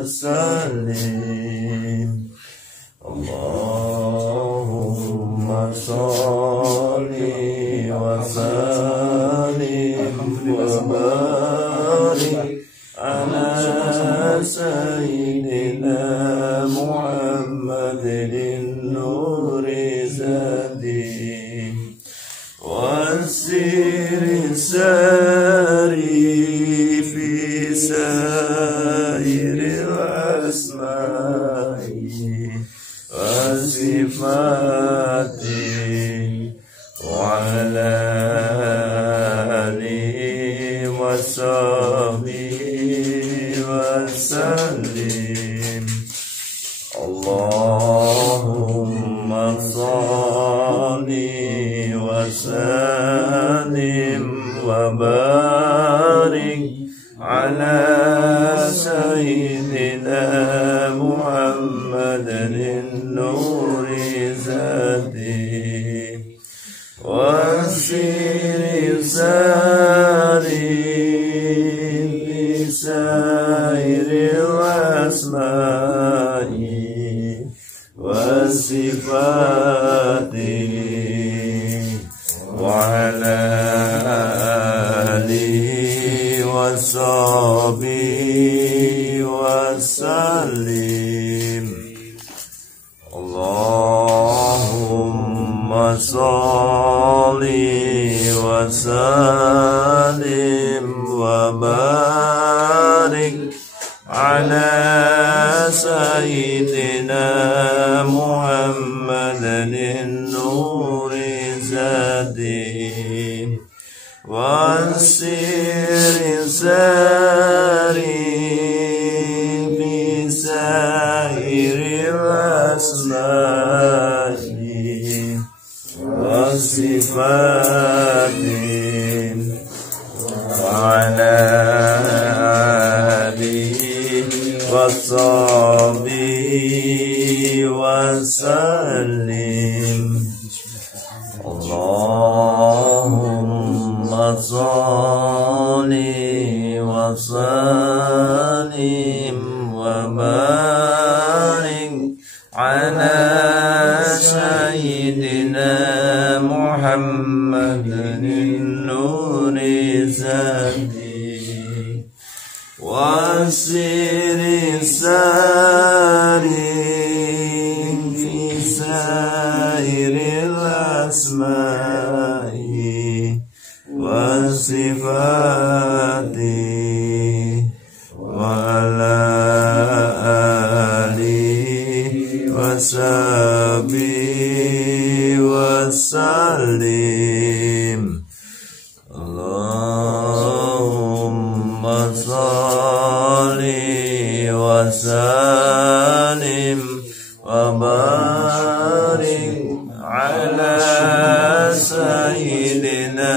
وسلم اللهم صل وسلم وبارك على سيدنا محمد النور زادي والسير الساري في سائر الأسماء والصفات وعلى آله وصحبه وسلم اللهم صل وسلم وبارك على سيدنا محمد النور زادي والسير ساري بسائر الأسماء والصفات وعلى آله وصحبه وسلم اللهم صل وسلم وبارك على سيدنا محمد النور زادي والسير ساري بسائر الأسماء والصفات وعلى آله وصحبه وسلم اللهم صل وسلم وبارك على سيدنا محمد النور زادي والسير ساري في سائر الأسماء والصفات وعلى آله وصحبه وسلم اللهم صل وسلم وبارك على سيدنا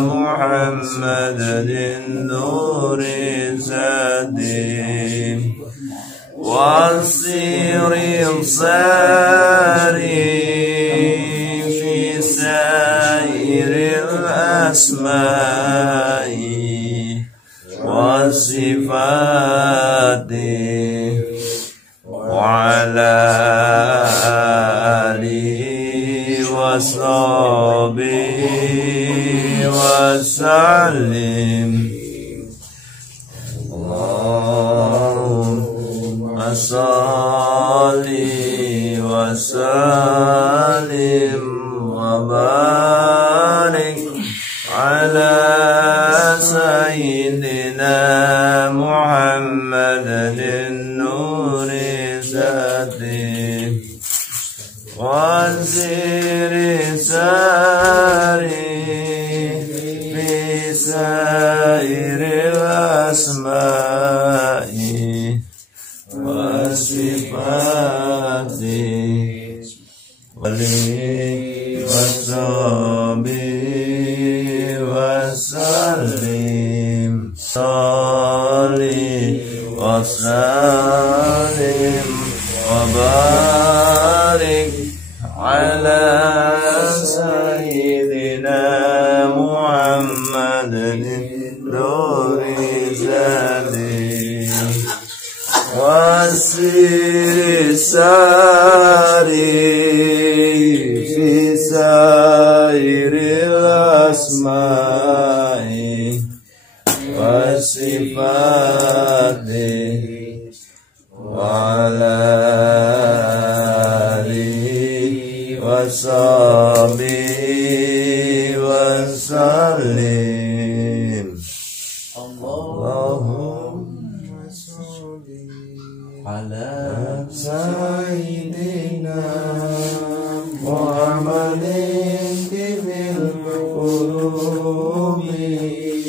محمد النور زادي والسير الساري في سائر الأسماء والصفات وعلى آله وصحبه وسلم اللهم صل وسلم وبارك على سيدنا محمد النور زادي والسير ساري في سائر الأسماء والصفات وصحبه وسلم صل وسلم وبارك على سيدنا محمد النور زادي wasisari fisairil asma'i wasifati wa'ala alihi washabihi wasallim. Allahumma sholli ala sayyidina Muhammadin bil qulubi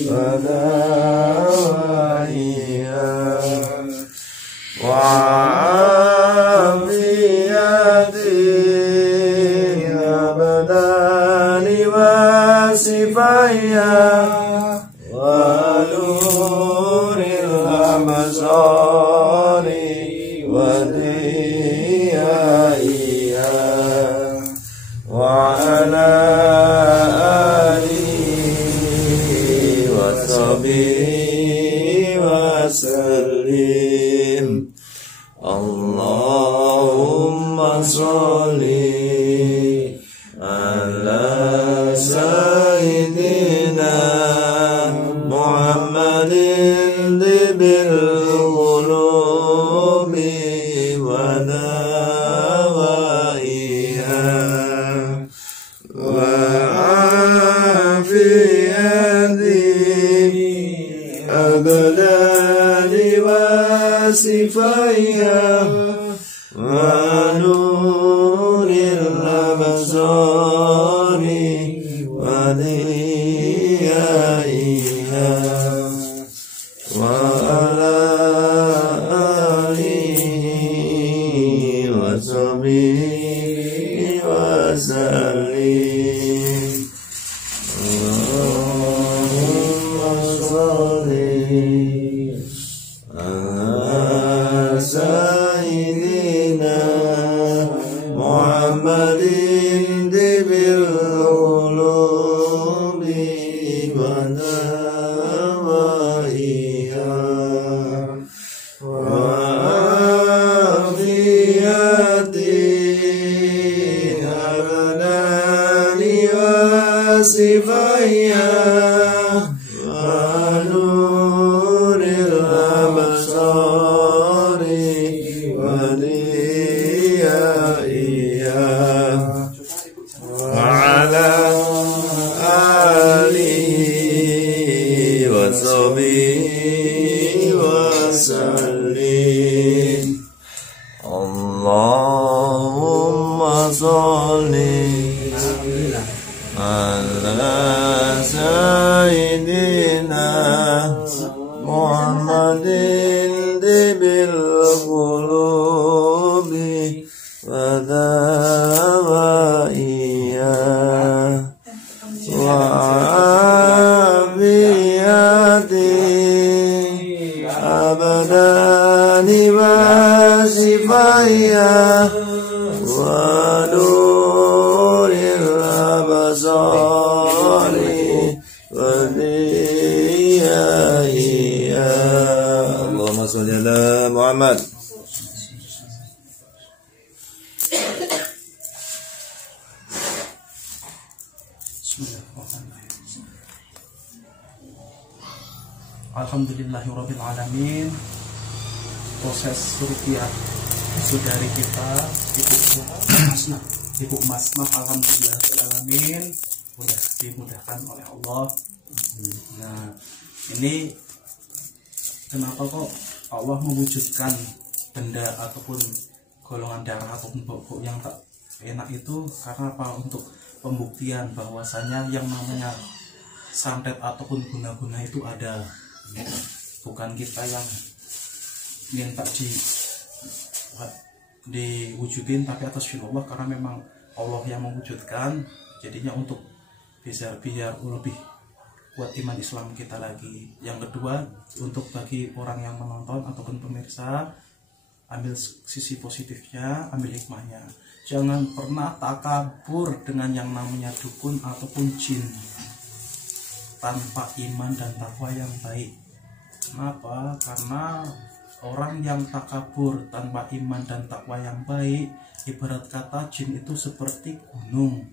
wa dawaiha wa afiyati abadani wa sifaya wa nuril absari wa diyaiha wa ala alihi wa sahbihi wa sallim. Allahumma sholli ala sayyidina Muhammadin bil qulubi wa dawaiha wa afiyati abdani wa sifaya wa nuril absari wa diyaiha wa ala alihi wa sahbihi wa sallim. Allahumma sholli ala sayyidina Muhammadin bil qulubi wa dawaiha wa afiyati abdani wa sifaya wa nuril absari wa diyaiha wa ala alihi wa sahbihi wa sallim. Allahumma sholli ala sayyidina Muhammadin bil qulubi wa dawaiha wa afiyati abdani wa sifaya wa nuril absari wa diyaiha. Allahumma sholli ala Muhammad. Alhamdulillahirabbil alamin. Proses ruqyah saudari kita Ibu Masnah alhamdulillahirabbil alamin sudah dimudahkan oleh Allah. Nah, ini kenapa kok Allah mewujudkan benda ataupun golongan darah ataupun bau yang tak enak itu? Karena apa? Untuk pembuktian bahwasanya yang namanya santet ataupun guna-guna itu ada. Bukan kita yang minta diwujudin, tapi atas firman Allah, karena memang Allah yang mewujudkan. Jadinya untuk biar lebih kuat iman Islam kita lagi. Yang kedua, untuk bagi orang yang menonton ataupun pemirsa, ambil sisi positifnya, ambil hikmahnya. Jangan pernah takabur dengan yang namanya dukun ataupun jin tanpa iman dan takwa yang baik. Kenapa? Karena Orang yang takabur tanpa iman dan takwa yang baik, ibarat kata jin itu seperti gunung,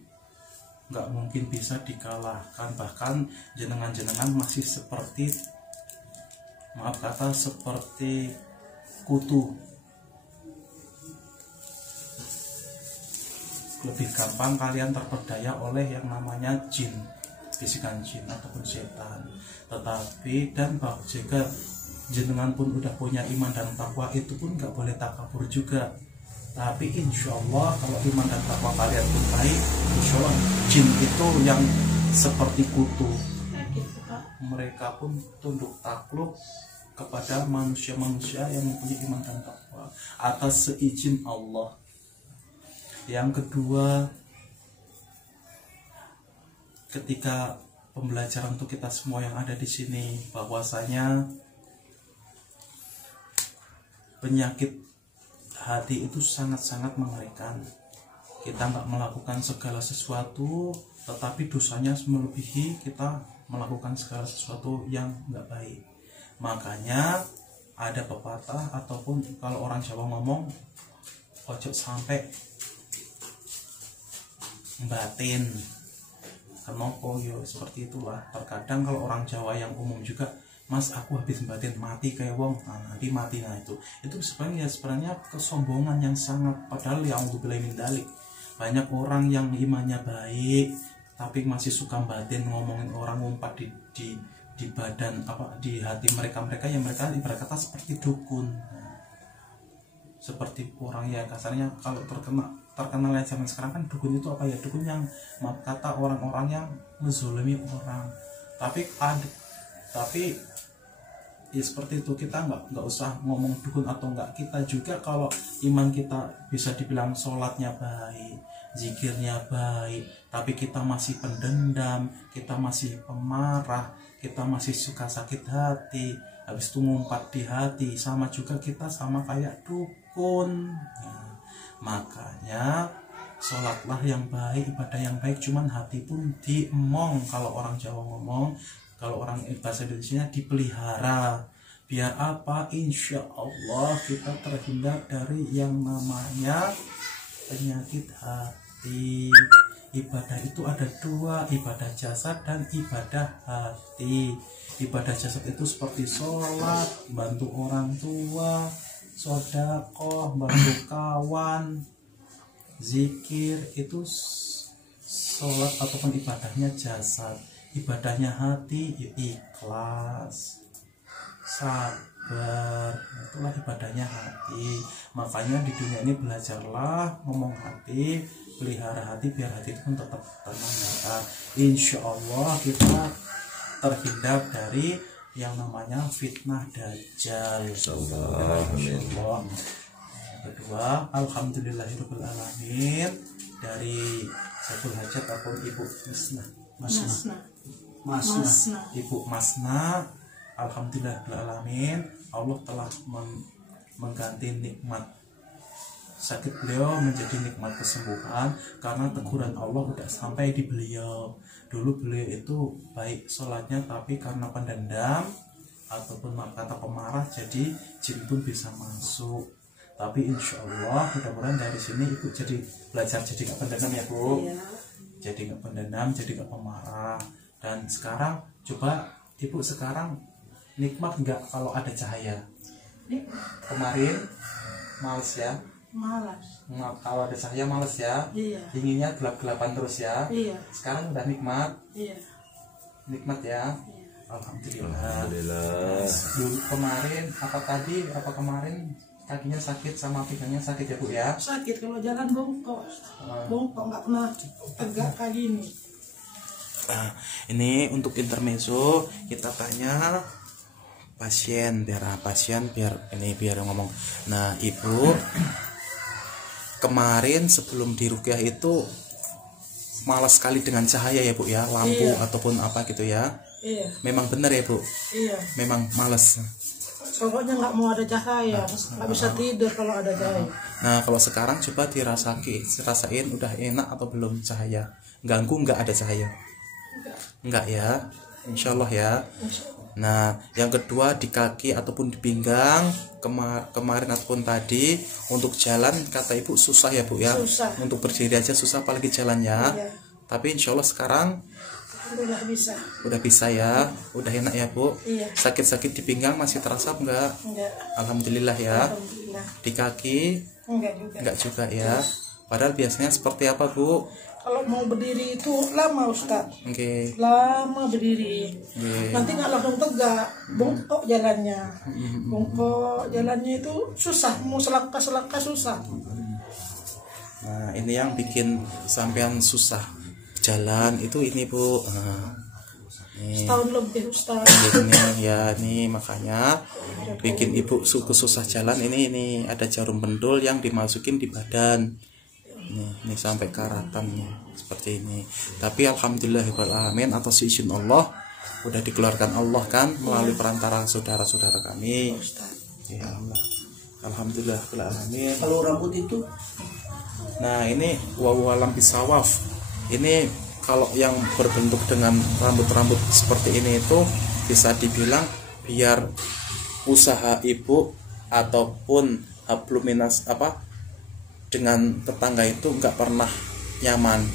nggak mungkin bisa dikalahkan. Bahkan jenengan-jenengan masih seperti, maaf kata, seperti kutu. Lebih gampang kalian terperdaya oleh yang namanya jin, bisikan jin ataupun setan. Tetapi dan jika jenengan pun udah punya iman dan takwa, itu pun nggak boleh takabur juga. Tapi insya Allah kalau iman dan takwa kalian pun baik, insya Allah jin itu yang seperti kutu, mereka pun tunduk takluk kepada manusia-manusia yang mempunyai iman dan takwa atas seizin Allah. Yang kedua, ketika pembelajaran untuk kita semua yang ada di sini, bahwasanya penyakit hati itu sangat-sangat mengerikan. Kita nggak melakukan segala sesuatu, tetapi dosanya melebihi kita melakukan segala sesuatu yang nggak baik. Makanya ada pepatah ataupun kalau orang Jawa ngomong, ojo sampai batin. Kenapa yo seperti itulah. Terkadang kalau orang Jawa yang umum juga, Mas aku habis batin mati kayak wong, nanti mati. Nah itu sebenarnya kesombongan yang sangat, padahal yang min dalik. Banyak orang yang imannya baik tapi masih suka batin, ngomongin orang, ngumpat di badan apa di hati mereka yang mereka ibarat kata seperti dukun. Seperti orang ya kasarnya kalau terkenal yang zaman sekarang kan dukun itu apa ya, dukun yang maaf kata orang-orang yang menzolimi orang. Tapi ya seperti itu, kita nggak usah ngomong dukun atau enggak. Kita juga kalau iman kita bisa dibilang sholatnya baik, zikirnya baik, tapi kita masih pendendam, kita masih pemarah, kita masih suka sakit hati, habis itu ngumpat di hati, sama juga kita sama kayak dukun. Nah, makanya sholatlah yang baik, ibadah yang baik, cuman hati pun diemong. Kalau orang Jawa ngomong, kalau orang bahasa Indonesia dipelihara. Biar apa? Insya Allah kita terhindar dari yang namanya penyakit hati. Ibadah itu ada dua, ibadah jasad dan ibadah hati. Ibadah jasad itu seperti sholat, bantu orang tua, sedekah, bantu kawan, zikir, itu sholat ataupun ibadahnya jasad. Ibadahnya hati, ikhlas, sabar, itulah ibadahnya hati. Makanya di dunia ini belajarlah ngomong hati, pelihara hati biar hati itu pun tetap tenang ya. Insya Allah kita terhindar dari yang namanya fitnah dajjal. Insyaallah. Kedua, alhamdulillahirabbil alamin, dari Saiful Hajat ataupun Ibu Masna. Ibu Masna, alhamdulillahirabbil alamin, Allah telah mengganti nikmat sakit beliau menjadi nikmat kesembuhan karena teguran Allah udah sampai di beliau. Dulu beliau itu baik sholatnya, tapi karena pendendam ataupun kata pemarah, jadi jin pun bisa masuk. Tapi insya Allah mudah-mudahan dari sini Ibu jadi belajar jadi gak pendendam ya Bu. Iya. Jadi gak pendendam, jadi gak pemarah. Dan sekarang coba Ibu sekarang nikmat nggak kalau ada cahaya? Kemarin males ya? Malas. Kalau ada cahaya males ya? Iya. Inginnya gelap-gelapan terus ya? Iya. Sekarang udah nikmat? Iya. Nikmat ya? Iya. Alhamdulillah. Dulu kemarin apa kemarin kakinya sakit sama pinggannya sakit ya Bu ya? Sakit kalau jalan bongkok. Bongkok nggak pernah tegak kayak gini. Nah, ini untuk intermezzo kita tanya pasien biar ngomong. Nah, Ibu kemarin sebelum diruqyah itu malas sekali dengan cahaya ya Bu ya, lampu iya, ataupun apa gitu ya. Iya. Memang benar ya Bu? Iya. Memang malas. Pokoknya nggak mau ada cahaya, nggak bisa tidur kalau ada cahaya. Nah, kalau sekarang coba rasain udah enak atau belum cahaya? Ganggu nggak ada cahaya? Enggak ya, insya Allah ya. Nah, yang kedua di kaki ataupun di pinggang kemarin ataupun tadi untuk jalan kata ibu susah ya bu ya. Susah. Untuk berdiri aja susah apalagi jalannya. Iya. Tapi insya Allah sekarang Udah bisa. udah bisa ya, udah enak ya bu. Iya. Sakit-sakit di pinggang masih terasa enggak? Enggak. Alhamdulillah ya. Alhamdulillah. Di kaki Enggak juga. ya. Padahal biasanya seperti apa bu? Kalau mau berdiri itu lama Ustaz. Oke. Lama berdiri. Oke. Nanti nggak langsung tegak, bongkok jalannya. Bongkok jalannya itu susah, mau selangkah susah. Nah, ini yang bikin sampean susah jalan itu ini bu. Nah, nih. Setahun lebih Ustaz. Ini ya nih makanya bikin ibu susah jalan ini ada jarum pendul yang dimasukin di badan. Ini sampai karatan nih seperti ini. Tapi alhamdulillahirobbilalamin atas izin Allah udah dikeluarkan Allah kan melalui perantara saudara-saudara kami. Ya Allah. Alhamdulillahirobbilalamin. Kalau rambut itu, nah ini wawalam bisawaf. Ini kalau yang berbentuk dengan rambut-rambut seperti ini itu bisa dibilang biar usaha ibu ataupun habluminas dengan tetangga itu nggak pernah nyaman.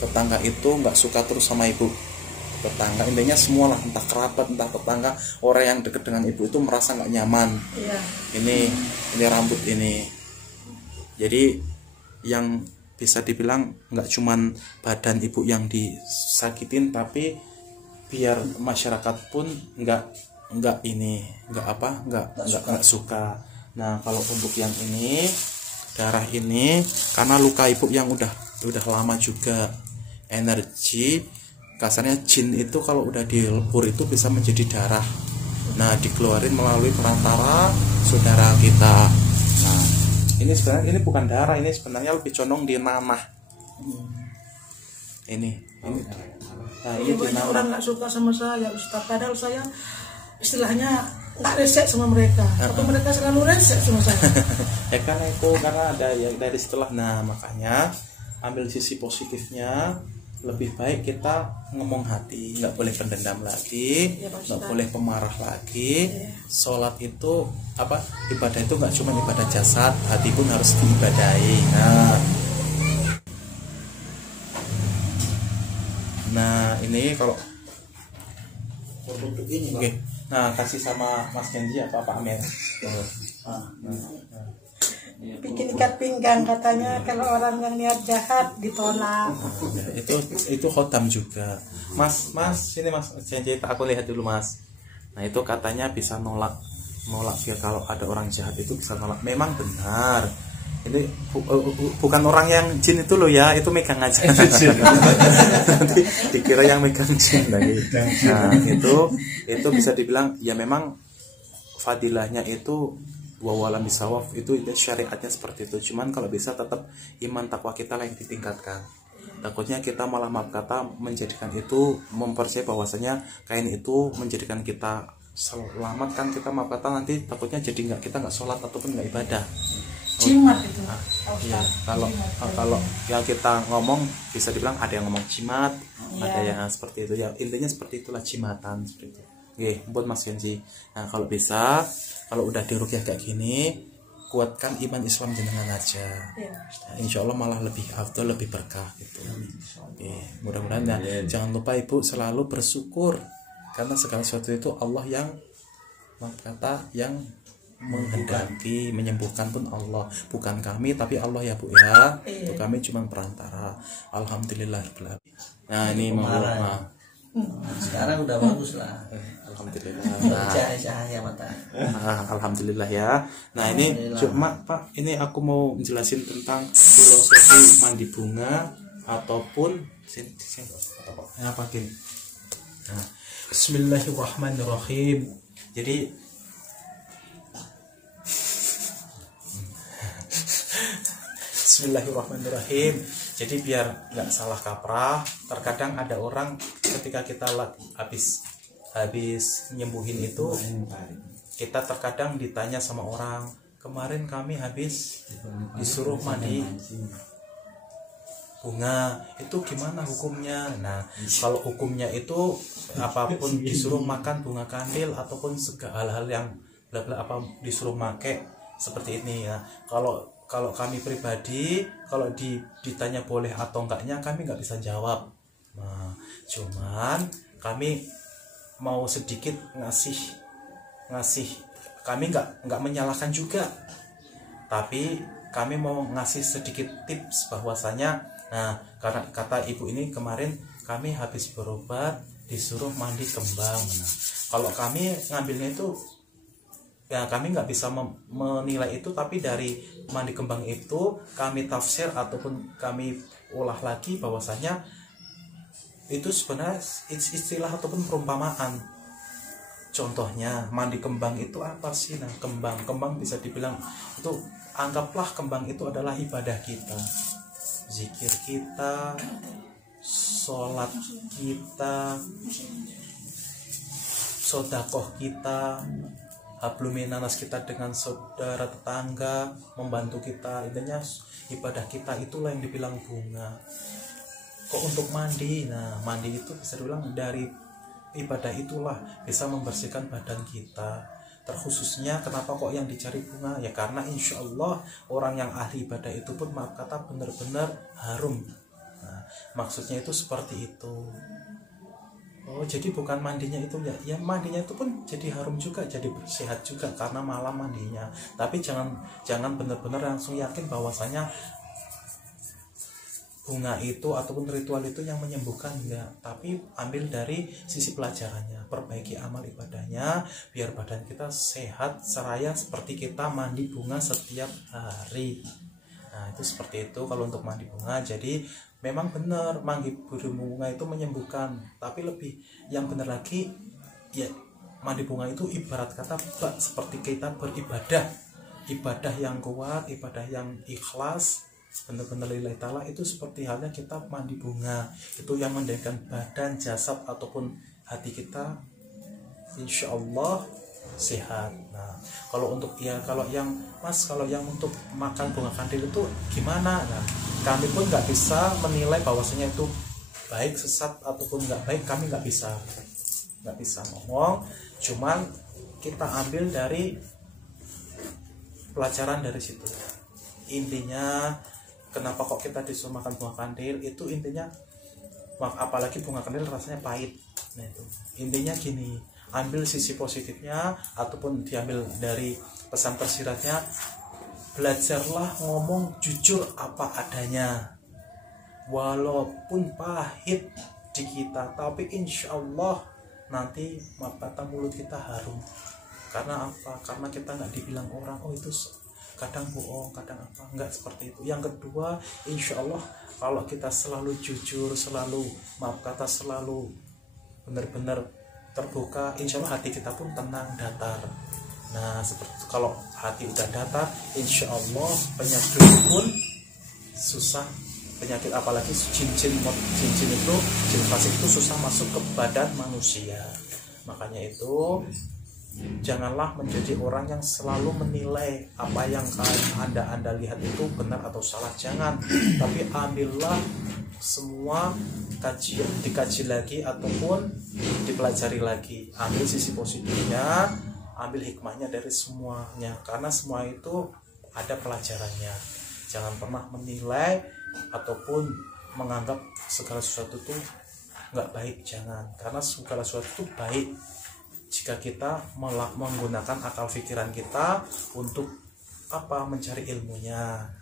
Tetangga itu nggak suka terus sama ibu. Tetangga intinya semualah, entah kerabat entah tetangga, orang yang dekat dengan ibu itu merasa nggak nyaman. Iya. Ini rambut ini. Jadi yang bisa dibilang nggak cuman badan ibu yang disakitin, tapi biar masyarakat pun nggak suka. Nah kalau untuk yang ini darah ini karena luka ibu yang udah lama juga, energi kasarnya jin itu kalau udah dilebur itu bisa menjadi darah. Nah dikeluarin melalui perantara saudara kita. Nah ini sebenarnya ini bukan darah, ini sebenarnya lebih condong di nanah. Ini nah ini Banyak orang nggak suka sama saya Ustaz, padahal saya istilahnya nggak resek sama mereka, tapi mereka selalu resek sama saya. Ya karena ada ya dari setelah. Nah makanya ambil sisi positifnya, lebih baik kita ngomong hati, nggak boleh pendendam lagi, nggak boleh pemarah lagi. Sholat itu ibadah itu nggak cuma ibadah jasad, hati pun harus diibadahi. Nah ini kalau untuk ini oke. Nah kasih sama Mas Genji apa Pak Amir. Bikin ikat pinggang katanya kalau orang yang niat jahat ditolak. Itu khotam juga. Mas sini Mas Genji, aku lihat dulu Mas. Nah itu katanya bisa nolak ya, kalau ada orang jahat itu bisa nolak. Memang benar. Ini bukan orang yang jin itu loh ya, itu megang aja. Nanti dikira yang megang jin lagi. Nah itu bisa dibilang ya memang fadilahnya itu wawalam bisawaf itu syariatnya seperti itu. Cuman kalau bisa tetap iman takwa kita yang ditingkatkan. Takutnya kita malah maaf kata menjadikan itu mempercayai bahwasanya kain itu menjadikan kita selamat kan, kita maaf kata nanti takutnya jadi kita nggak sholat ataupun nggak ibadah. Jimat itu. Iya, kalau yang kita ngomong bisa dibilang ada yang ngomong jimat, ada yang seperti itu ya, intinya seperti itulah jimatan seperti itu. Oke, buat Mas Genji. Nah kalau bisa, kalau udah diruqyah kayak gini, kuatkan iman Islam jenengan aja. Nah, insya Allah malah lebih afdal, lebih berkah gitu. Oke, mudah-mudahan ya. Jangan lupa ibu selalu bersyukur karena segala sesuatu itu Allah yang menghendaki, menyembuhkan pun Allah, bukan kami tapi Allah ya bu ya. Untuk kami cuma perantara. Alhamdulillah. Nah ini sekarang udah bagus lah. Alhamdulillah. Cahaya mata. Alhamdulillah ya. Nah ini cuma Pak, ini aku mau jelasin tentang filosofi mandi bunga ataupun apa gini. Nah, Bismillahirrahmanirrahim. Jadi Bismillahirrahmanirrahim. Jadi biar nggak salah kaprah, terkadang ada orang ketika kita habis nyembuhin itu, kita terkadang ditanya sama orang, kemarin kami habis disuruh mandi bunga itu gimana hukumnya? Nah, kalau hukumnya itu apapun disuruh makan bunga kandil ataupun segala hal-hal yang bla bla apa disuruh make seperti ini ya. Kalau kami pribadi, kalau ditanya boleh atau enggaknya, kami nggak bisa jawab. Nah, cuman kami mau sedikit ngasih, kami nggak menyalahkan juga, tapi kami mau ngasih sedikit tips bahwasanya, nah karena kata ibu ini kemarin kami habis berobat disuruh mandi kembang. Nah, kalau kami ngambilnya itu ya kami nggak bisa menilai itu, tapi dari mandi kembang itu kami tafsir ataupun kami olah lagi bahwasanya itu sebenarnya istilah ataupun perumpamaan. Contohnya mandi kembang itu apa sih? Nah, kembang bisa dibilang itu, anggaplah kembang itu adalah ibadah kita, zikir kita, sholat kita, sodakoh kita, habluminanas kita dengan saudara tetangga, membantu kita, intinya ibadah kita itulah yang dibilang bunga. Kok untuk mandi? Nah, mandi itu bisa dibilang dari ibadah itulah, bisa membersihkan badan kita. Terkhususnya kenapa kok yang dicari bunga? Ya karena insya Allah orang yang ahli ibadah itu pun maaf kata benar-benar harum. Nah, maksudnya itu seperti itu. Oh, jadi bukan mandinya itu ya mandinya itu pun jadi harum juga, jadi sehat juga karena malam mandinya. Tapi jangan benar-benar langsung yakin bahwasanya bunga itu ataupun ritual itu yang menyembuhkan, enggak. Tapi ambil dari sisi pelajarannya, perbaiki amal ibadahnya biar badan kita sehat seraya seperti kita mandi bunga setiap hari. Nah, itu seperti itu kalau untuk mandi bunga. Jadi memang benar mandi bunga itu menyembuhkan, tapi lebih yang benar lagi ya mandi bunga itu ibarat kata seperti kita beribadah, ibadah yang kuat, ibadah yang ikhlas, benar-benar lillahi ta'ala. Itu seperti halnya kita mandi bunga, itu yang mendekatkan badan, jasad ataupun hati kita insya Allah sehat. Nah, kalau yang untuk makan bunga kandil itu gimana? Nah, kami pun nggak bisa menilai bahwasanya itu baik, sesat ataupun nggak baik. Kami nggak bisa ngomong, cuman kita ambil dari pelajaran dari situ. Intinya kenapa kok kita disuruh makan bunga kandil itu, intinya apalagi bunga kandil rasanya pahit. Nah, itu intinya gini, ambil sisi positifnya ataupun diambil dari pesan tersiratnya, belajarlah ngomong jujur apa adanya walaupun pahit di kita, tapi insya Allah nanti kata mulut kita harum. Karena apa? Karena kita nggak dibilang orang oh itu kadang bohong, kadang apa, enggak seperti itu. Yang kedua, insya Allah kalau kita selalu jujur, selalu selalu benar-benar terbuka, insya Allah hati kita pun tenang, datar. Nah, seperti itu. Kalau hati udah datar, insya Allah penyakit pun susah, penyakit apalagi jin itu, jin fasik itu susah masuk ke badan manusia. Makanya itu janganlah menjadi orang yang selalu menilai apa yang anda lihat itu benar atau salah, jangan. Tapi ambillah semua dikaji lagi ataupun dipelajari lagi, ambil sisi positifnya, ambil hikmahnya dari semuanya, karena semua itu ada pelajarannya. Jangan pernah menilai ataupun menganggap segala sesuatu itu nggak baik, jangan, karena segala sesuatu itu baik jika kita menggunakan akal pikiran kita untuk mencari ilmunya.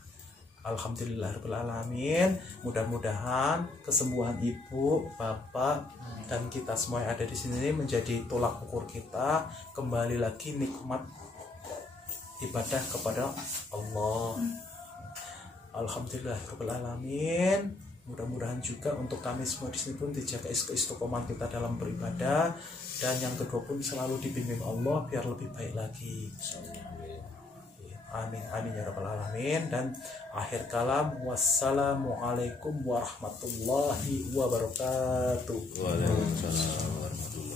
Alhamdulillahirrahmanirrahim. Mudah-mudahan kesembuhan ibu, bapak, dan kita semua yang ada di sini menjadi tolak ukur kita kembali lagi nikmat ibadah kepada Allah. Alhamdulillahirrahmanirrahim. Mudah-mudahan juga untuk kami semua di sini pun dijaga istiqomah kita dalam beribadah, dan yang kedua pun selalu dibimbing Allah biar lebih baik lagi. Amin amin ya rabbal alamin. Dan akhir kalam, wassalamualaikum warahmatullahi wabarakatuh. Waalaikumsalam warahmatullahi wabarakatuh.